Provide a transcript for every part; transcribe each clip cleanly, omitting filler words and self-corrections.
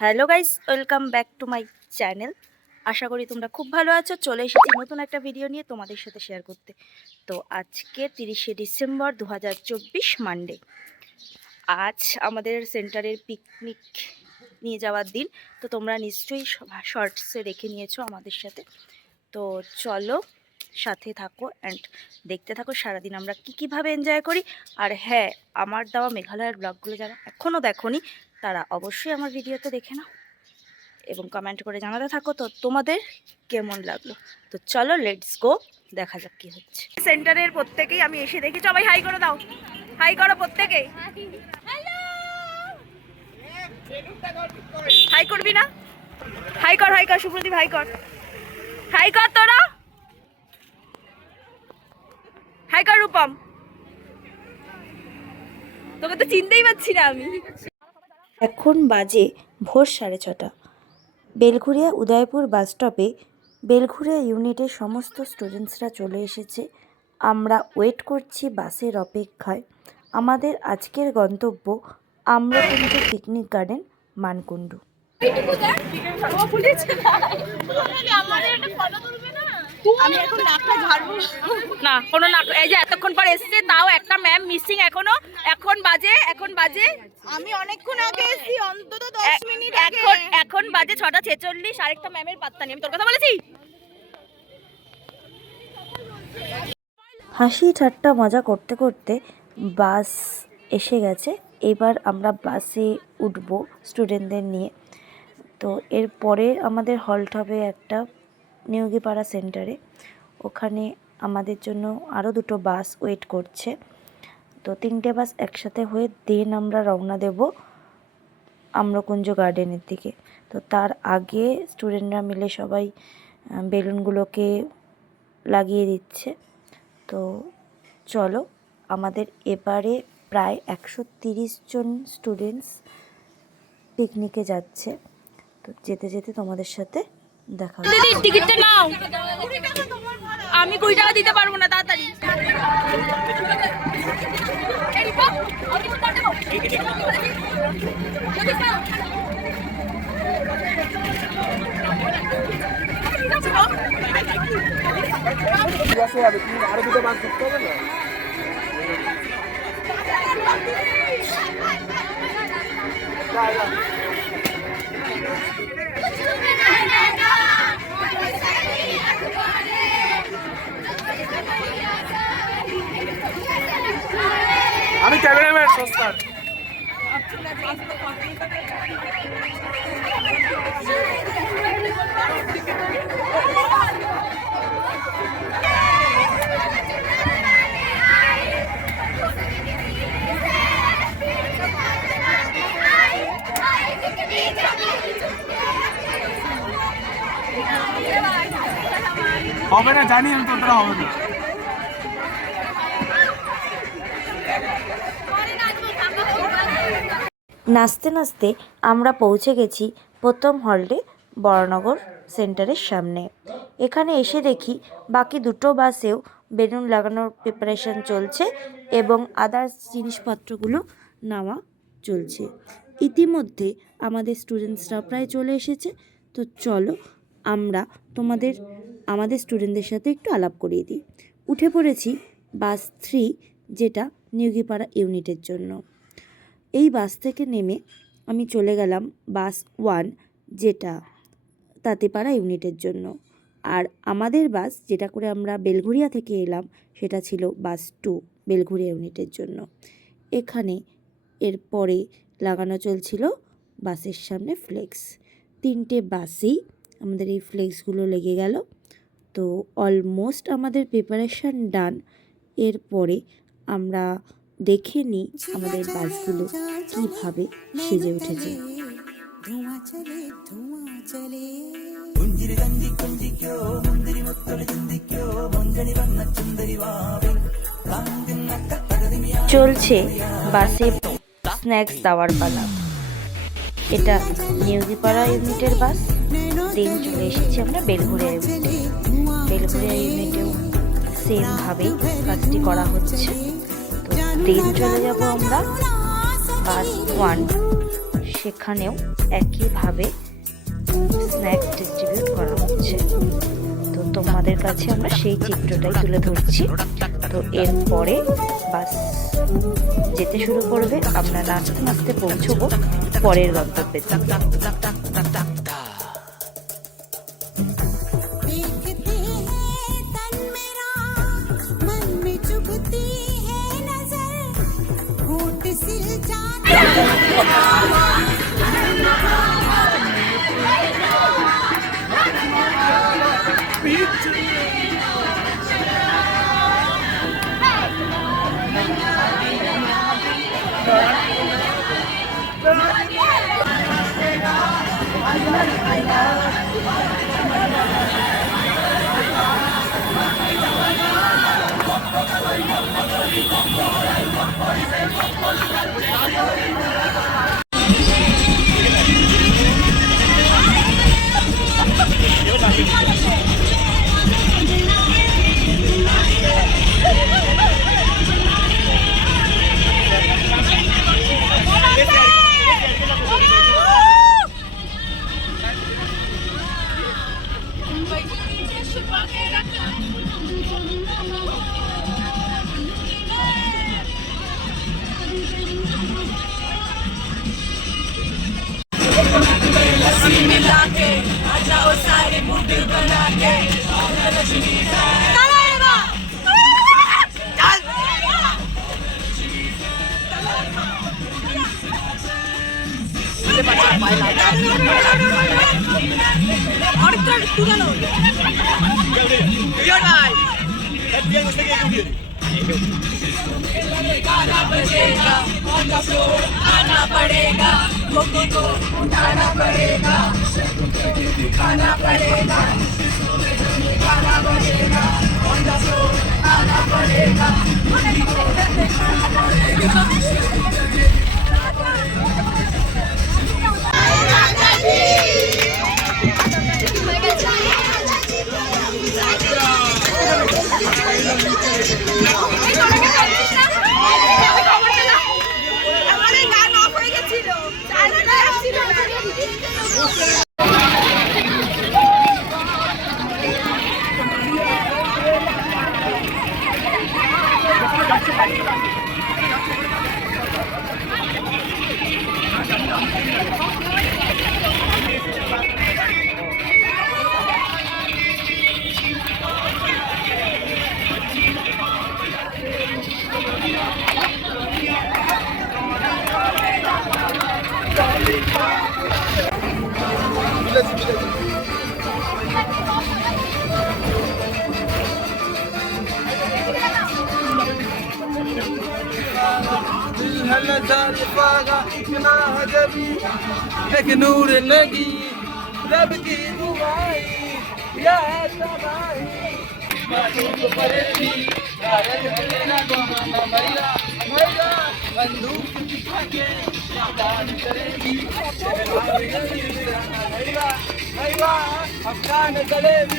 Hello guys, welcome back to my channel. আশা করি তোমরা খুব ভালো আছো। চলে এসেছি নতুন একটা ভিডিও নিয়ে তোমাদের সাথে শেয়ার করতে। তো আজকে 30শে ডিসেম্বর 2024 মানডে। আজ আমাদের সেন্টারের পিকনিক নিয়ে যাওয়ার দিন। তো তোমরা নিশ্চয়ই শর্টসে দেখে নিয়েছো আমাদের সাথে। তো চলো সাথে থাকো অ্যান্ড দেখতে থাকো সারাদিন আমরা কীভাবে এনজয় করি। আর হ্যাঁ, আমার দেওয়া মেঘালয়ের ব্লগগুলো যারা এখনও দেখোনি তারা অবশ্যই আমার ভিডিওতে দেখে নাও এবং কমেন্ট করে জানাতে থাকো তো তোমাদের কেমন লাগলো। তো চলো লেটস গো, দেখা যাক কি হচ্ছে। সেন্টারের প্রত্যেকেই আমি এসে দেখি, সবাই হাই করে দাও, হাই করো প্রত্যেকেই। হাই করবি না? হাই কর, হাই কর সুপ্রদীপ, হাই কর, হাই কর তোরা, হাই কর রূপম। তোকে তো চিনতেই পারছি না আমি। এখন বাজে ভোর 6:30। বেলঘুরিয়া উদয়পুর বাস স্টপে বেলঘুরিয়া ইউনিটের সমস্ত স্টুডেন্টসরা চলে এসেছে। আমরা ওয়েট করছি বাসের অপেক্ষায়। আমাদের আজকের গন্তব্য আম্রকুঞ্জ পিকনিক গার্ডেন, মানকুণ্ডু। না কোনো না, এই যে এতক্ষণ পর এসেছে তাও একটা ম্যাম মিসিং এখনো। এখন বাজে আমি অনেকক্ষণ আগে এসেছি, অন্তত 10 মিনিট আগে। এখন বাজে 6:46। আরেকটা ম্যামের পাত্তা নেই। আমি তোর কথা বলেছি। হাসি ঠাট্টা মজা করতে করতে বাস এসে গেছে। এবার আমরা বাসে উঠবো স্টুডেন্টদের নিয়ে। তো এরপরে আমাদের হল্ট হবে একটা নিয়োগীপাড়া সেন্টারে। ওখানে আমাদের জন্য আরও দুটো বাস ওয়েট করছে। তো 3টে বাস একসাথে হয়ে দেন আমরা রওনা দেব আম্রকুঞ্জ গার্ডেনের দিকে। তো তার আগে স্টুডেন্টরা মিলে সবাই বেলুনগুলোকে লাগিয়ে দিচ্ছে। তো চলো, আমাদের এবারে প্রায় 130 জন স্টুডেন্টস পিকনিকে যাচ্ছে। তো যেতে যেতে তোমাদের সাথে দেখা হবে। দিদি টিকিটটা নাও, আমি 20 টাকা দিতে পারবো না, তাড়াতাড়ি। আরো দুটো বাস ঢুকতে হবে না? আমি ক্যামেরাম্যান সস্তার। হবে না জানি আমি, তোরা হবে না। নাচতে নাচতে আমরা পৌঁছে গেছি প্রথম হল্টে বরানগর সেন্টারের সামনে। এখানে এসে দেখি বাকি দুটো বাসেও বেলুন লাগানোর প্রিপারেশন চলছে এবং আদার্স জিনিসপত্রগুলো নেওয়া চলছে। ইতিমধ্যে আমাদের স্টুডেন্টসরা প্রায় চলে এসেছে। তো চলো আমরা আমাদের স্টুডেন্টদের সাথে একটু আলাপ করিয়ে দিই। উঠে পড়েছি বাস 3, যেটা নিয়োগীপাড়া ইউনিটের জন্য। এই বাস থেকে নেমে আমি চলে গেলাম বাস 1, যেটা তাঁতিপাড়া ইউনিটের জন্য। আর আমাদের বাস যেটা করে আমরা বেলঘুরিয়া থেকে এলাম সেটা ছিল বাস 2, বেলঘুরিয়া ইউনিটের জন্য। এখানে এরপরে লাগানো চলছিল বাসের সামনে ফ্লেক্স। 3টে বাসেই আমাদের এই ফ্লেক্সগুলো লেগে গেল। তো অলমোস্ট আমাদের প্রিপারেশান ডান। এরপরে আমরা দেখে নিই আমাদের বাসগুলো কীভাবে সেজে উঠেছে। চলছে বাসে স্ন্যাক্স দেওয়ার পালা। এটা নিয়োগীপাড়া ইউনিটের বাস। দেন চলে এসেছি আমরা বেলঘুরিয়া ইউনিটে। বেলঘুরিয়া ইউনিটেও সেমভাবেই কাজটি করা হচ্ছে। তো দেন চলে যাব আমরা বাস 1, সেখানেও একইভাবে স্ন্যাক্স ডিস্ট্রিবিউট করা হচ্ছে। তো তোমাদের কাছে আমরা সেই চিত্রটাই তুলে ধরছি। তো এরপরে বাস যেতে শুরু করবে, আমরা নাচতে নাচতে পৌঁছবো পরের গন্তব্যে। एक नूर लगी रब की दुआई या सबाई बंदूक के करेगी अफगान जलेबी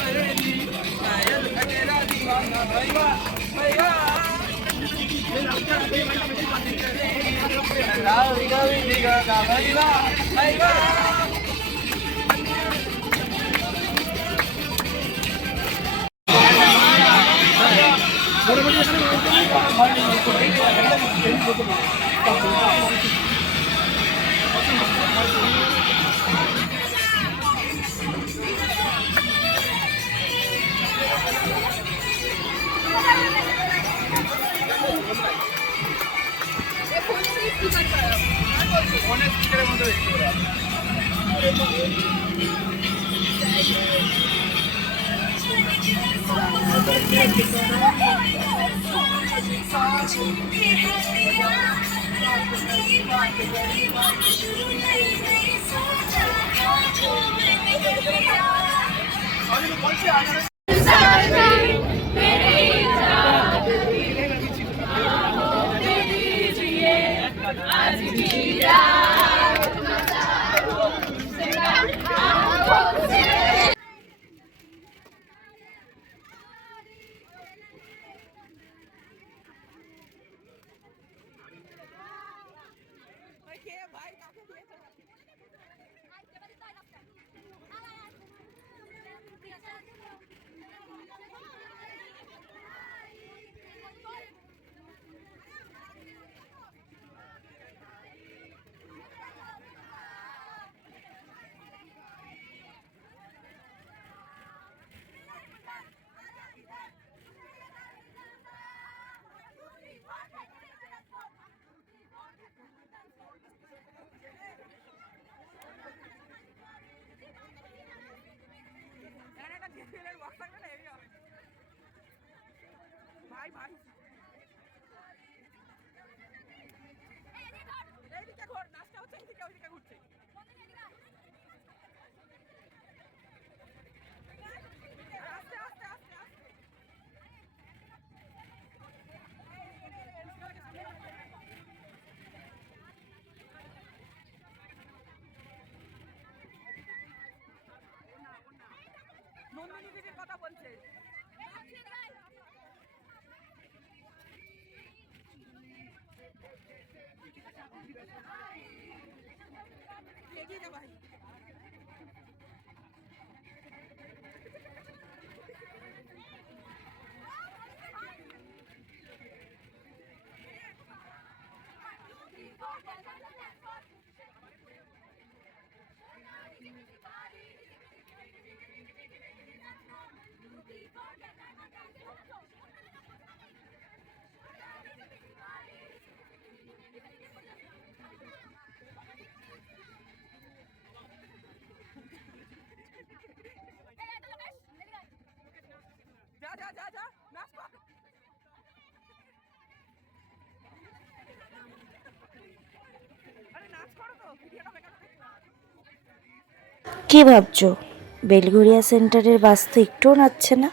करेगी दीवाना भैया भैया নন্দিনী দিদির কথা বলছে। এগিয়ে যা ভাই। যা যা যা যা নাচ কর। আরে নাচ করো তো, ভিডিওটা বেকার হয়ে যাবে। কি ভাবছো, বেলঘরিয়া সেন্টারের বাস তো একটুও নাচছে না,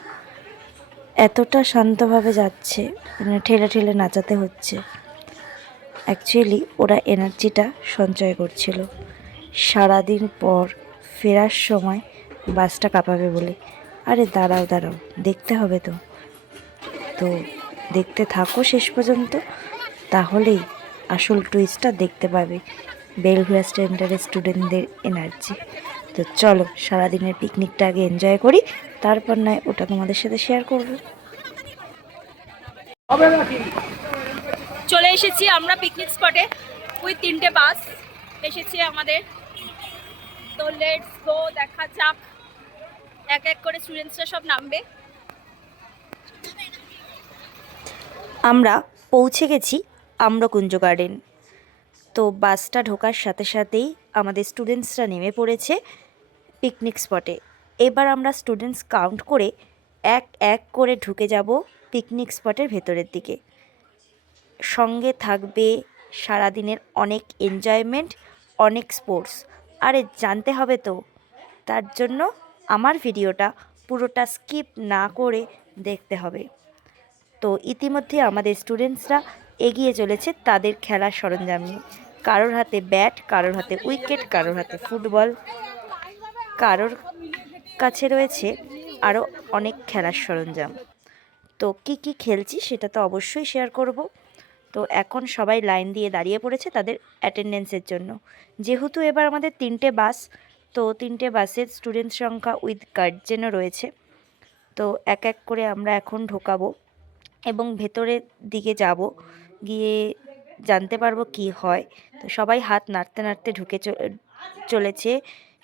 এতটা শান্তভাবে যাচ্ছে, মানে ঠেলে ঠেলে নাচাতে হচ্ছে। অ্যাকচুয়ালি ওরা এনার্জিটা সঞ্চয় করছিল সারাদিন পর ফেরার সময় বাসটা কাঁপাবে বলে। আরে দাঁড়াও দাঁড়াও, দেখতে হবে তো, তো দেখতে থাকো শেষ পর্যন্ত, তাহলেই আসল টুইস্টটা দেখতে পাবে বেলঘরিয়া সেন্টারের স্টুডেন্টদের এনার্জি। তো চলো সারাদিনের পিকনিকটা আগে এনজয় করি, তারপর নয় ওটা তোমাদের সাথে শেয়ার করবো। চলে এসেছি আমরা পিকনিক স্পটে উইথ 3টে বাস এসেছি আমাদের। তো লেটস গো, দেখা যাক এক এক করে স্টুডেন্টসরা সব নামবে। আমরা পৌঁছে গেছি আম্রকুঞ্জ গার্ডেন। তো বাসটা ঢোকার সাথে সাথেই আমাদের স্টুডেন্টসরা নেমে পড়েছে পিকনিক স্পটে। এবার আমরা স্টুডেন্টস কাউন্ট করে এক এক করে ঢুকে যাব পিকনিক স্পটের ভেতরের দিকে। সঙ্গে থাকবে সারাদিনের অনেক এনজয়মেন্ট, অনেক স্পোর্টস। আরে জানতে হবে তো, তার জন্য আমার ভিডিওটা পুরোটা স্কিপ না করে দেখতে হবে। তো ইতিমধ্যে আমাদের স্টুডেন্টসরা এগিয়ে চলেছে তাদের খেলার সরঞ্জাম নিয়ে। কারোর হাতে ব্যাট, কারোর হাতে উইকেট, কারোর হাতে ফুটবল, কারোর কাছে রয়েছে আরও অনেক খেলার সরঞ্জাম। তো কি কি খেলছি সেটা তো অবশ্যই শেয়ার করব। তো এখন সবাই লাইন দিয়ে দাঁড়িয়ে পড়েছে তাদের অ্যাটেন্ডেন্সের জন্য। যেহেতু এবার আমাদের 3টে বাস, তো 3টে বাসের স্টুডেন্ট সংখ্যা উইথ গার্জেনও রয়েছে। তো এক এক করে আমরা এখন ঢোকাবো এবং ভেতরের দিকে যাব, গিয়ে জানতে পারবো কি হয়। তো সবাই হাত নাড়তে নাড়তে ঢুকে চলেছে,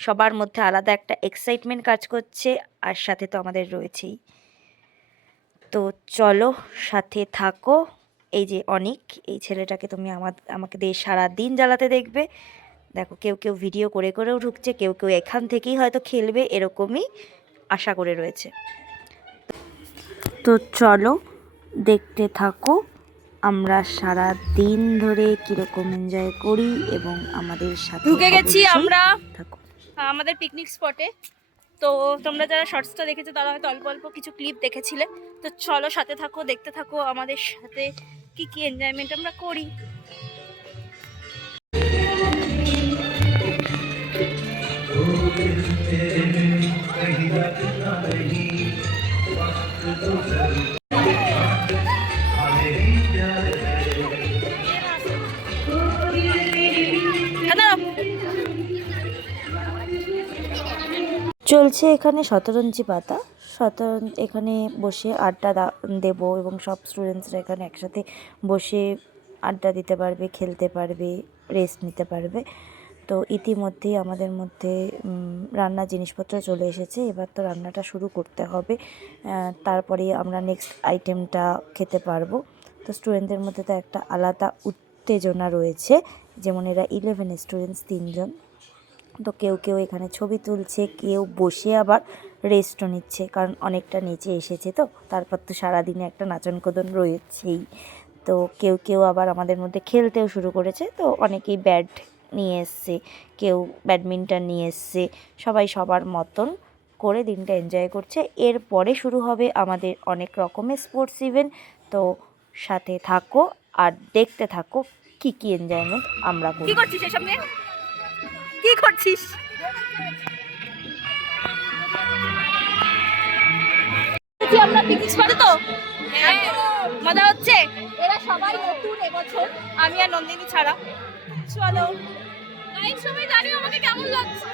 সবার মধ্যে আলাদা একটা এক্সাইটমেন্ট কাজ করছে, আর সাথে তো আমাদের রয়েছেই। তো চলো সাথে থাকো। এই যে অনিক, এই ছেলেটাকে তুমি আমাকে দিয়ে সারাদিন জ্বালাতে দেখবে। দেখো কেউ কেউ ভিডিও করে করেও ঢুকছে, কেউ কেউ এখান থেকেই হয়তো খেলবে, এরকমই আশা করে রয়েছে। তো চলো দেখতে থাকো আমরা সারা দিন ধরে কীরকম এনজয় করি এবং আমাদের সাথে ঢুকে গেছি অবশ্যই আমরা থাকো। আমাদের পিকনিক স্পটে। তো তোমরা যারা শর্টসটা দেখেছো তারা হয়তো অল্প অল্প কিছু ক্লিপ দেখেছিলে। তো চলো সাথে থাকো, দেখতে থাকো আমাদের সাথে কি কি এনজয়মেন্ট আমরা করি। চলছে এখানে শতরঞ্জি পাতা। এখানে বসে আড্ডা দেব এবং সব স্টুডেন্টসরা এখানে একসাথে বসে আড্ডা দিতে পারবে, খেলতে পারবে, রেস্ট নিতে পারবে। তো ইতিমধ্যেই আমাদের মধ্যে রান্নার জিনিসপত্র চলে এসেছে, এবার তো রান্নাটা শুরু করতে হবে, তারপরে আমরা নেক্সট আইটেমটা খেতে পারবো। তো স্টুডেন্টদের মধ্যে তো একটা আলাদা উত্তেজনা রয়েছে, যেমন এরা 11 স্টুডেন্টস, 3 জন। তো কেউ কেউ এখানে ছবি তুলছে, কেউ বসে আবার রেস্টও নিচ্ছে, কারণ অনেকটা নিচে এসেছে তো, তারপর তো সারাদিনে একটা নাচন কোদন রয়েছেই। তো কেউ কেউ আবার আমাদের মধ্যে খেলতেও শুরু করেছে, তো অনেকেই ব্যাট নিয়ে এসছে, কেউ ব্যাডমিন্টন নিয়ে এসছে, সবাই সবার মতন করে দিনটা এনজয় করছে। এরপরে শুরু হবে আমাদের অনেক রকমের স্পোর্টস ইভেন্ট। তো সাথে থাকো আর দেখতে থাকো কী কী এনজয়মেন্ট আমরা কি করি। করছিস এসব নিয়ে? কি করছিস? আমরা পিকনিক স্পটে তো মজা হচ্ছে। এরা সবাই নতুন এবছর, আমি আর নন্দিনী ছাড়া। চলো গাইস, সবাই জানিও আমাকে কেমন লাগছে।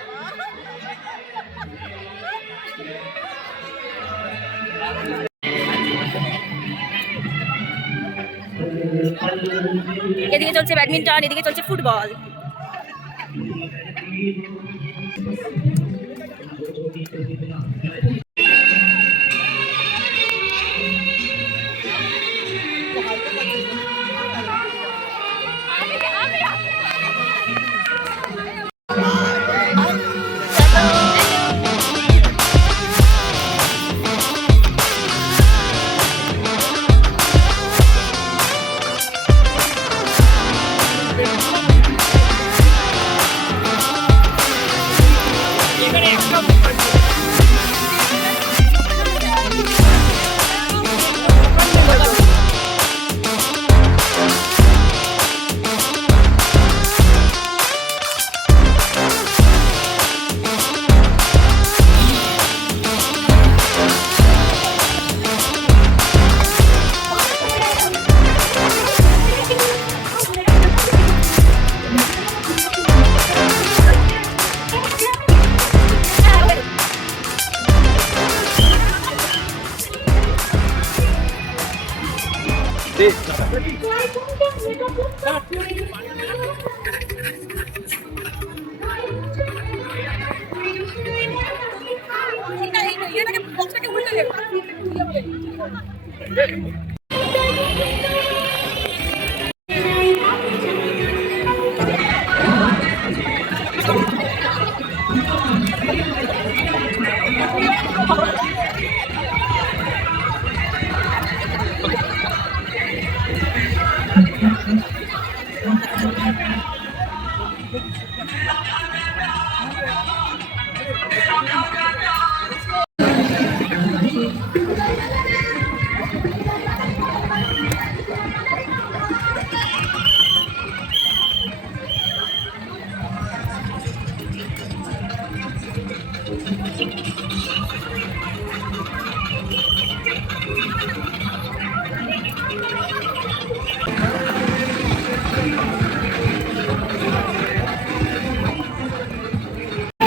এদিকে চলছে ব্যাডমিন্টন, এদিকে চলছে ফুটবল।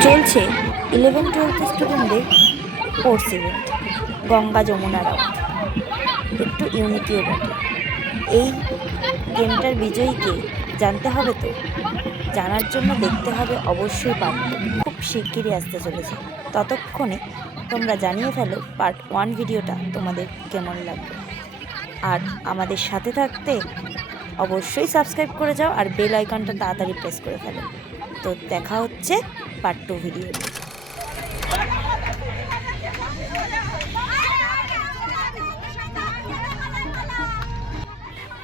চলছে 11-12 স্টুডেন্টদের sports event, Ganga Jamuna round. একটু ইউনিকও বটে। এই গেমটার বিজয়ীকে জানতে হবে তো, জানার জন্য দেখতে হবে অবশ্যই পার্ট 2, খুব শিগগিরই আসতে চলেছে। ততক্ষণে তোমরা জানিয়ে ফেলো পার্ট 1 ভিডিওটা তোমাদের কেমন লাগবে। আর আমাদের সাথে থাকতে অবশ্যই সাবস্ক্রাইব করে যাও আর বেল আইকনটা তাড়াতাড়ি প্রেস করে ফেলো। তো দেখা হচ্ছে পার্ট 2 ভিডিও।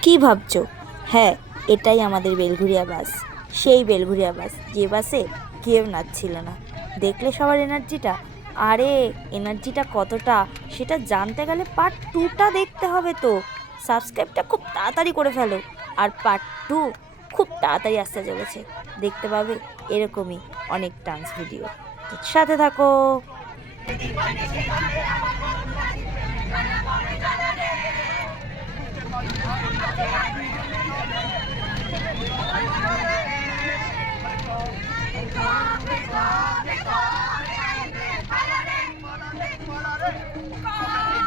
কি ভাবছো? হ্যাঁ, এটাই আমাদের বেলঘুরিয়া বাস, সেই বেলঘুরিয়া বাস যে বাসে কেউ নাচছিল না। দেখলে সবার এনার্জিটা, আরে এনার্জিটা কতটা সেটা জানতে গেলে পার্ট 2টা দেখতে হবে। তো সাবস্ক্রাইবটা খুব তাড়াতাড়ি করে ফেলো, আর পার্ট 2 খুব তাড়াতাড়ি আসতে চলেছে। দেখতে পাবে এরকমই অনেক ডান্স ভিডিও। তো সাথে থাকো। Come on.